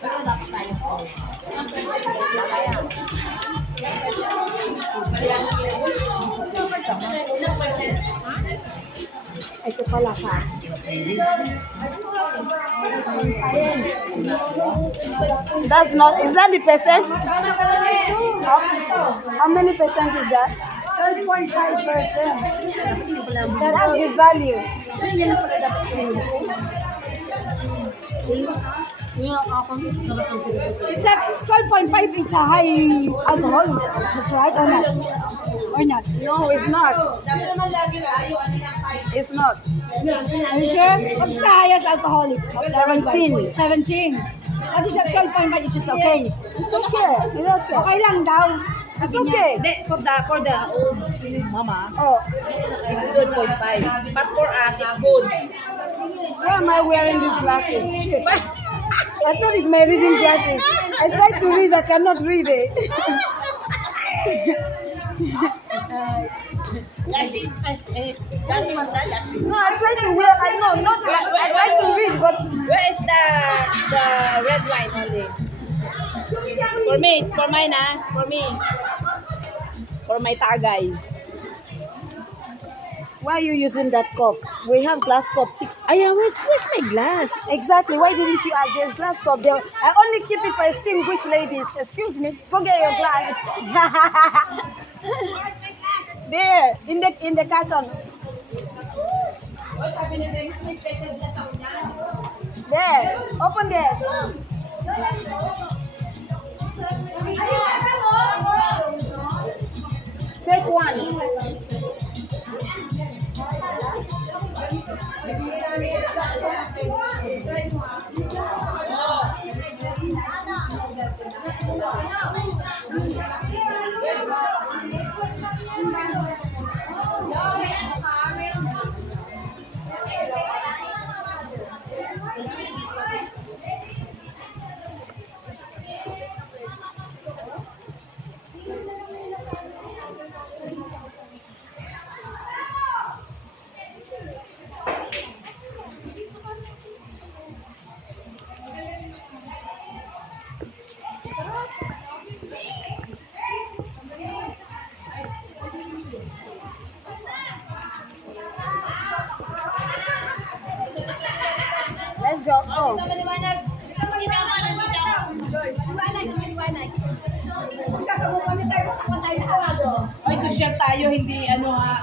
Pero dapat tayo po. Ito pala ka. That's not, is that the percent? How many percent is that? 12.5%. That's the value. It's a 12.5. It's a high alcohol. That's right or not? Or not? No, it's not. It's not. Are you sure? What's the highest alcoholic? 17. 17. That is at 12.5. Is it okay? It's okay. It's okay. Okay lang daw. It's okay. For the old mama, Oh, it's good 0.5. But for us, it's good. why am I wearing these glasses? Shit. I thought it's my reading glasses. I tried to read, I cannot read it. No, I tried to wear, I know, not, I tried to read, but Where is the red wine only? For me, it's for mine, ah. It's for me. For my tagay. why are you using that cup? We have glass cup 6. Ay, where's my glass? Exactly. Why didn't you add this glass cup there? I only keep it for distinguished ladies. Excuse me. Go get your glass. There, in the carton. There. Open there. Take one. Let's go. Oh. Ay, social tayo, hindi ano ha.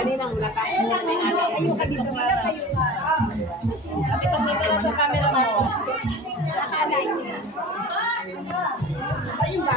Kaninang wala ka. Ayun ka dito pa. Ate, pasito lang sa camera mo. Ayun ba?